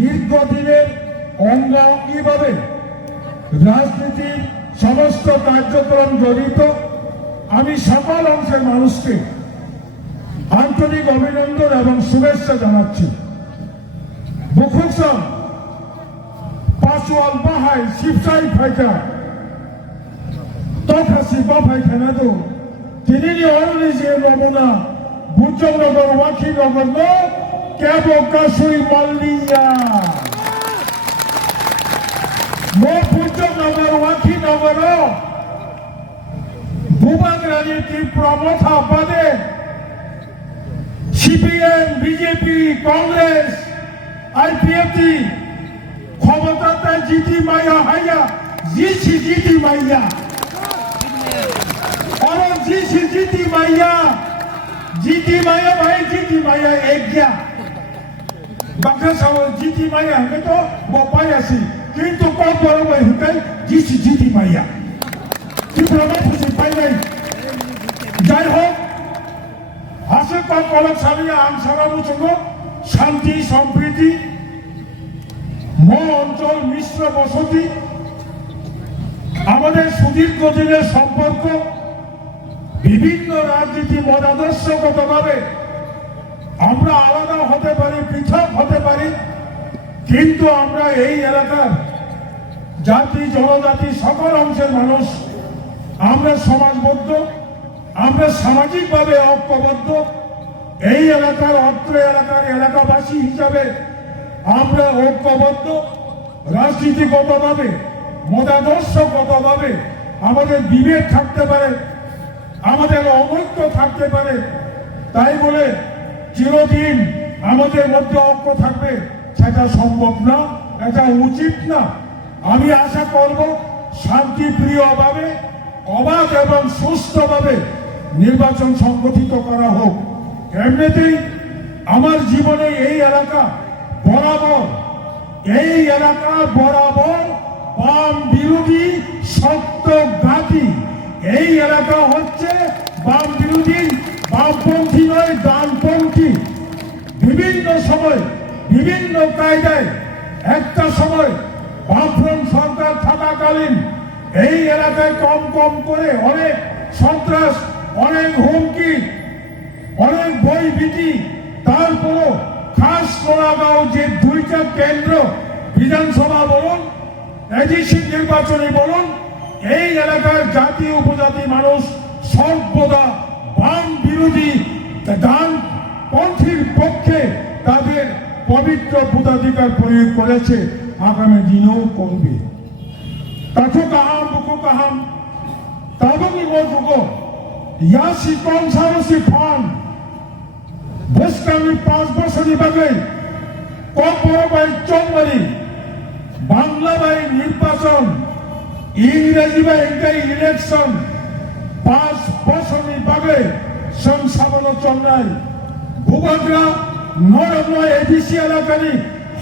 দীর্ঘদিনের অঙ্গাঙ্গিভাবে রাজনীতির সমস্ত কার্যক্রম জড়িত আমি সকল অংশের মানুষকে আন্তরিক অভিনন্দন এবং শুভেচ্ছা জানাচ্ছি। বুকুসম পাশওয়াল বাহাই শিবসাই ফাইটা তথা শিবা ফাইখানা তো তিনি অরলি যে নমুনা বুজনগর ওয়াকিনগর ন কেবো কাশুই মাল্লিয়া মো বুজনগর ওয়াকিনগর ভূবাগ্রানী তীব্রমথা বাদে সিপিএম বিজেপি কংগ্রেস আইপিএফটি ক্ষমতাতে জিতি মাইয়া হাইয়া জিসি জিতি মাইয়া और जिसी जीती माया भाई जीती माया एक गया बाका सावल जीती माया हमें तो वो पाया सी किंतु कौन बोला वो होता है जिसी जीती माया कि प्रमाण खुशी पाई नहीं जाय हो हासे कौन कौन सालिया आम साराबु चंगो शांति संप्रीति मो अंचल मिश्र बसती আমাদের সুদীর্ঘ দিনের সম্পর্ক বিভিন্ন রাজনীতি মতাদর্শগতভাবে আমরা আলাদা হতে পারি, পৃথক হতে পারি, কিন্তু আমরা এই এলাকার জাতি জনজাতি সকল অংশের মানুষ আমরা সমাজবদ্ধ, আমরা সামাজিকভাবে ঐক্যবদ্ধ। এই এলাকার অত্র এলাকার এলাকাবাসী হিসাবে আমরা ঐক্যবদ্ধ। রাজনীতিগতভাবে মতাদর্শগতভাবে আমাদের বিভেদ থাকতে পারে, আমাদের অনৈক্য থাকতে পারে, তাই বলে চিরদিন আমাদের মধ্যে ঐক্য থাকবে সেটা সম্ভব না, এটা উচিত না। আমি আশা করব শান্তিপ্রিয়ভাবে অবাধ এবং সুষ্ঠুভাবে নির্বাচন সংগঠিত করা হোক। এমনিতেই আমার জীবনে এই এলাকা বরাবর বাম বিরোধী শক্ত ঘাঁটি। এই এলাকা হচ্ছে বাম বিরোধী, বামপন্থী নয় ডানপন্থী। বিভিন্ন সময় বিভিন্ন কায়দায় একটা সময় বামফ্রন্ট সরকার থাকাকালীন এই এলাকায় কম কম করে অনেক সন্ত্রাস, অনেক হুমকি, অনেক ভয়ভীতি, তারপরও খাস নোয়াগাঁও যে দুইটা কেন্দ্র বিধানসভা বলুন, এডিসি নির্বাচনে বলুন, এই এলাকার জাতি উপজাতি মানুষ সর্বদা বাম বিরোধী ডানপন্থীর পক্ষে তাদের পবিত্র ভোটাধিকার প্রয়োগ করেছে, আগামী দিনেও করবে। তাথু কাহাম বুকু কাহাম তাবঙ্গি মজুগো ইয়াসি কনসারসি ফান বসকামি 5 বছরই বাগে কপরবাই চৌমারি বাংলা বাই নির্বাচন ইংরেজি বাই ইলেকশন 5 বছরই বাগে সংসাবন চন্দ্রাই ভূবাগ্রা নরম এডিসি এলাকারি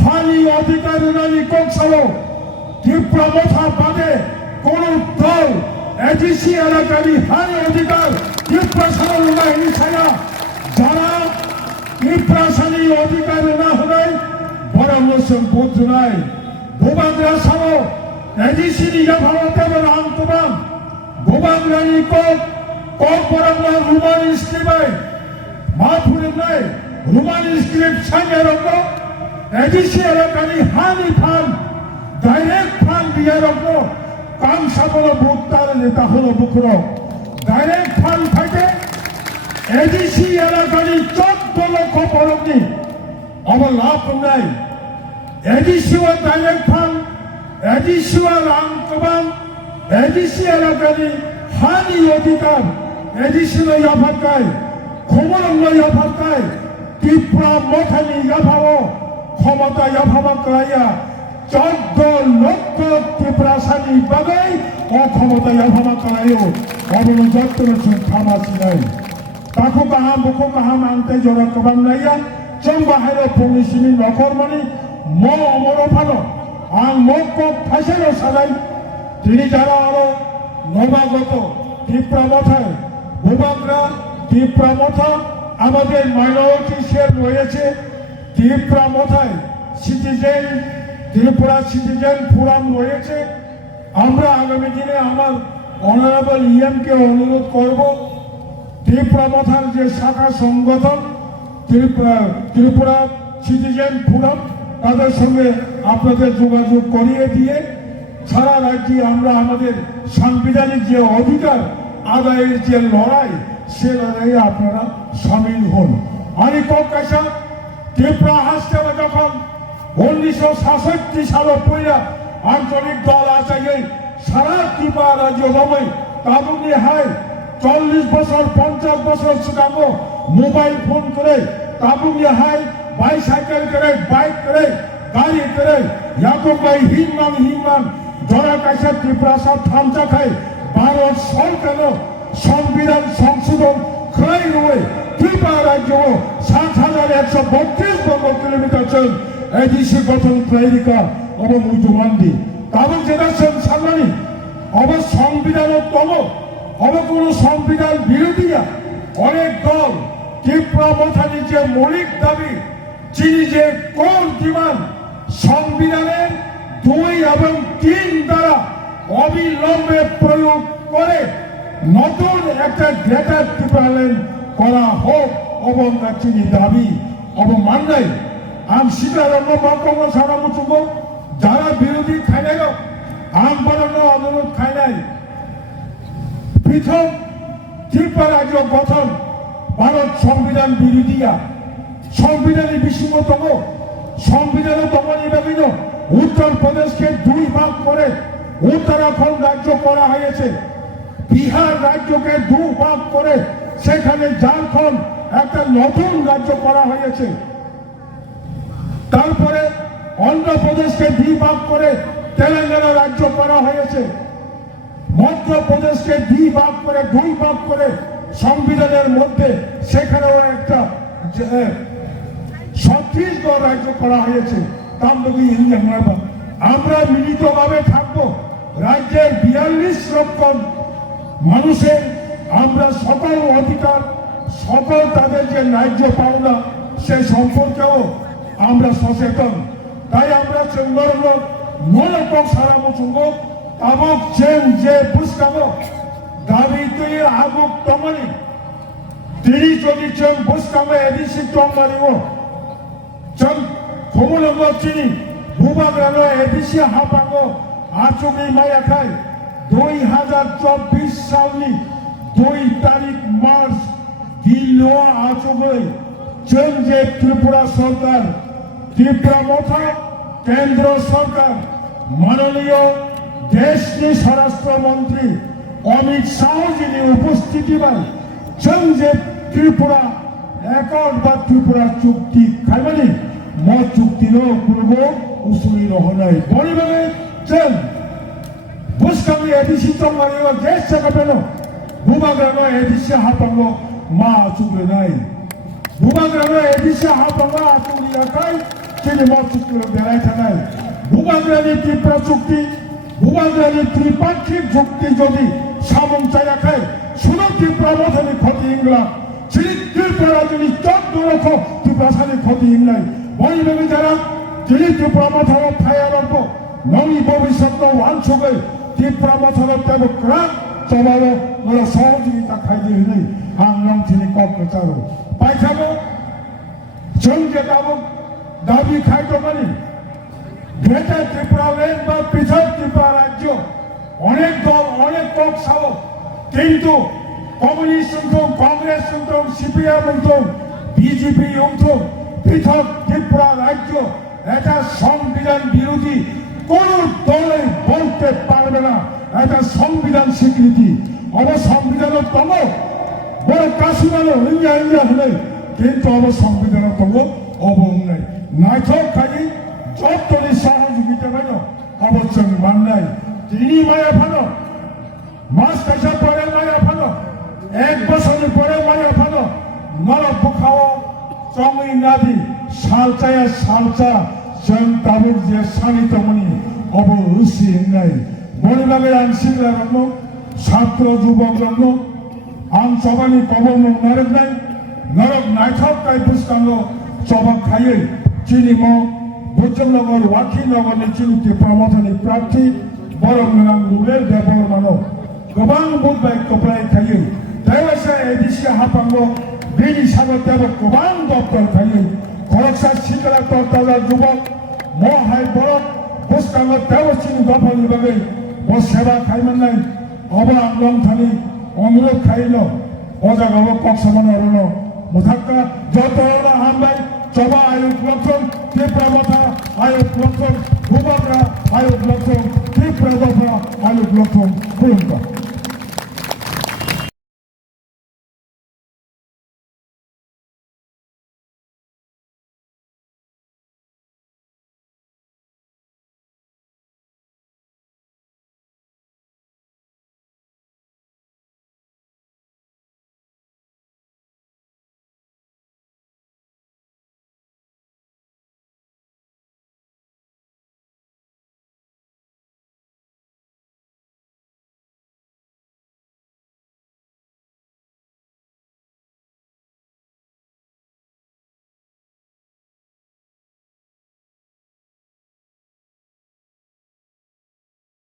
হানি অধিকার উনানি কৌশল তীব্রমথা বাদে কোন দল এডিসি এলাকারি হানি অধিকার তীব্রসাল উনাইনি ছায়া যারা তীব্রসালী অধিকার না হলে পরামর্শ বোধ নাই ভূবাগ্রা সামো এডিসি নিয়ে ভারতে আন্তবাম ভূবাগ্রানি কপরমা রুমানি স্ক্রিপ্ট মাথুরে নাই রুমানি স্ক্রিপ্ট সাইনে রঙ্গ এডিসি এলাকারি হানি ফান ডাইরেক্ট ফান দিয়ে রঙ্গ কাংসা বলো ভোক্তার নেতা হলো বুকর ডাইরেক্ট ফান থাকে এডিসি এলাকারি 14 লক্ষ পরবনি আমার লাভ নাই। এডিসি ও ডাইরেক্ট ফান এডিসি ও রাংকবান এডিসি এলাকারি হানি অধিকার এডিসি লো ইয়াফাকায় খবরং লো ইয়াফাকায় তীব্র মথানি ইয়াফাও ক্ষমতা ইয়াফাবা করাইয়া 14 লক্ষ তীব্রসালী বাগাই অক্ষমতা ইয়াফাবা করাইও অবনজত্তরের খামাসি নাই। তাকু কাহাম বুকু কাহাম আনতে জোড়া কবাম নাইয়া চং বাহারে পমিশিনি নকরমানি ম অমরফানো আং মক্ক ফাইসেনো সাদাই তিনি যারা আরো নবাগত তীব্রমথায় ভূবাগ্রা তীব্রমথা আমাদের মাইনরিটি শেয়ার রয়েছে তীব্রমথায় সিটিজেন ফোরাম রয়েছে। আমরা আগামী দিনে আমার অনারেবল ইএমকে অনুরোধ করব ত্রিপুরা মথার যে শাখা সংগঠন ত্রিপুরা সিটিজেন ফোরাম তাদের সঙ্গে আপনাদের যোগাযোগ করিয়ে দিয়ে সারা রাজ্যে আমরা আমাদের সাংবিধানিক যে অধিকার আদায়ের যে লড়াই সে লড়াইয়ে আপনারা সামিল হন। আমি কলকাতা ত্রিপুরা আসতে যখন 1967 সালে পয়লা আঞ্চলিক দল আছে সারা ত্রিপুরা রাজ্য জমে তাবুনি হাই 40 বছর 50 বছর সুদাম মোবাইল ফোন করে তাবুনি হাই বাইসাইকেল করে বাইক করে গাড়ি করে ইয়াকুবাই হিনমান ধরা কাছে ত্রিপুরা সব থামচা খায় ভারত সরকার সংবিধান সংশোধন খাই রয়ে ত্রিপুরা রাজ্য 7,132 বর্গ কিলোমিটার চল এডিসি গঠন প্রেরিকা এবং উজুমান্দি তাবল জেনারেশন সামনে অব সংবিধান তম অব কোন সংবিধান বিরোধীরা অনেক দল ত্রিপুরা মথানি যে মৌলিক দাবি যিনি যে কোন ডিমান্ড সংবিধানের 2 এবং 3 দ্বারা অবিলম্বে প্রয়োগ করে নতুন একটা গ্রেটার ত্রিপুরাল্যান্ড করা হোক এবং চিনি দাবি অবমান্নায় আম সিদ্ধারণ্য মন্তব্য সারামুচুব যারা বিরোধী খাই নাই আম বানানো অনুরোধ খাই নাই পৃথক ত্রিপুরা রাজ্য গঠন ভারত সংবিধান বিরোধীরা সংবিধানে বিসঙ্গতম সংবিধানে দমনী বিভিন্ন উত্তরপ্রদেশকে 2 ভাগ করে উত্তরাখণ্ড রাজ্য করা হয়েছে। বিহার রাজ্যকে 2 ভাগ করে সেখানে ঝাড়খণ্ড একটা নতুন রাজ্য করা হয়েছে। তারপরে অন্ধ্রপ্রদেশকে 2 ভাগ করে তেলেঙ্গানা রাজ্য করা হয়েছে। মধ্যপ্রদেশকে 2 ভাগ করে সংবিধানের মধ্যে সেখানেও একটা ছত্তিশগড় রাজ্য করা হয়েছে। আমরা মিলিতভাবে থাকবো রাজ্যের 42 লক্ষ মানুষের আমরা সকল অধিকার সকল তাদের যে ন্যায্য পাওনা সে সম্পর্কেও আমরা সচেতন। তাই আমরা নলক সারামুচুঙ্গ আবক যে পুস্তাব দাবি তুই আবুক তমানি তিনি যদি চং পুস্তাব এদিসি তমানিব চং খবলঙ্গ চিনি ভূভাগ্রানো এদিসি হাপাঙ্গ আচুমি মায়া খাই 2024 সালনি 2 তারিখ মার্চ দিল্লি আচুগৈ চং যে ত্রিপুরা সরকার ত্রিপুরা মথা কেন্দ্র সরকার মাননীয় দেশনি স্বরাষ্ট্রমন্ত্রী অমিত শাহ যিনি উপস্থিতি পাই চং যে ত্রিপুরা একর্ড বা ত্রিপুরা চুক্তি খাইবানি মত চুক্তির পূর্ব উসুলি রহনাই পরিবারে চং বুসকামি এডিসি তমারিও দেশ থেকে পেল ভূভাগ্রানো এডিসি হাপাঙ্গ মা আচুগৈ নাই ভূভাগ্রানো এডিসি হাপাঙ্গ আচুগি আকাই তিনি মত চুক্তির বেড়াই থাকায় ভূভাগ্রানি ত্রিপুরা চুক্তি ভূভাগ্রানি ত্রিপাক্ষিক চুক্তি যদি সামঞ্চায় রাখায় শুনো ত্রিপুরা মথানি ক্ষতি ইংলা সেই ত্রিপুরা যদি 14 লক্ষ ত্রিপুরাশালী ক্ষতি ইংলাই বইভাবে যারা তিনি ত্রিপুরা মথার ফায়া রাখবো নমি ভবিষ্যৎ ওয়ানসুগৈ ত্রিপুরা মথার তেব ক্রাক চবালো ওরা সহযোগিতা খাইতে হইনি আংলাম তিনি কক্কাচারো পাইখাবো চলছে দাবি খাইতো মানে গ্রেটার ত্রিপুরাল্যান্ড বা পৃথক ত্রিপুরা রাজ্য অনেক দল অনেক পক্ষ সাব কিন্তু কমিউনিস্ট কংগ্রেস সিপিএম বিজেপি পৃথক ত্রিপুরা রাজ্য এটা সংবিধান বিরোধী কোন দলে বলতে পারবে না। এটা সংবিধান স্বীকৃতি সংবিধান তম বড় কাশিমানো ইন্ডিয়া হলে কিন্তু সংবিধান তম অবন্যায় নাইথক খালি যতনি সহযোগিতা পাইল অবশ্যই মান নাই তিনি মায়া ফানো মাস কাছা পরে মায়া ফানো 1 বছরের পরে মায়া ফানো নরক বুখাও চঙই নাদি সালচা जों दाबुक जे सानितमनि अब उसी নাই বলিভাবে আনসিংরা রত্ন ছাত্র যুবক রত্ন আম সবানি কবর নরক নাই নরক নাইথক কাই পুস্কাঙ্গ সবাক খাইয়ে চিনিম 보정너걸 와키너걸 내치는데 파마타니 프라티 버럭나랑 룰을 대보르마노 그방 못바이 거프라이 타유 대화사 에디시 하방고 베니 사고 대버 그방 법들 타유 거럭사 시그라 떠달라 주먹 모하이 버럭 보스강어 대워치는 거파니 bagay 뭐 세바 가이만나이 어바랑 롱타니 오늘로 가이노 오자가고 꼭서만 어르노 못할까 저토라 한바이 저바 아유 블록통 티프라바타 아유 블록통 부바브라 아유 블록통 티프라바타 아유 블록통 그런가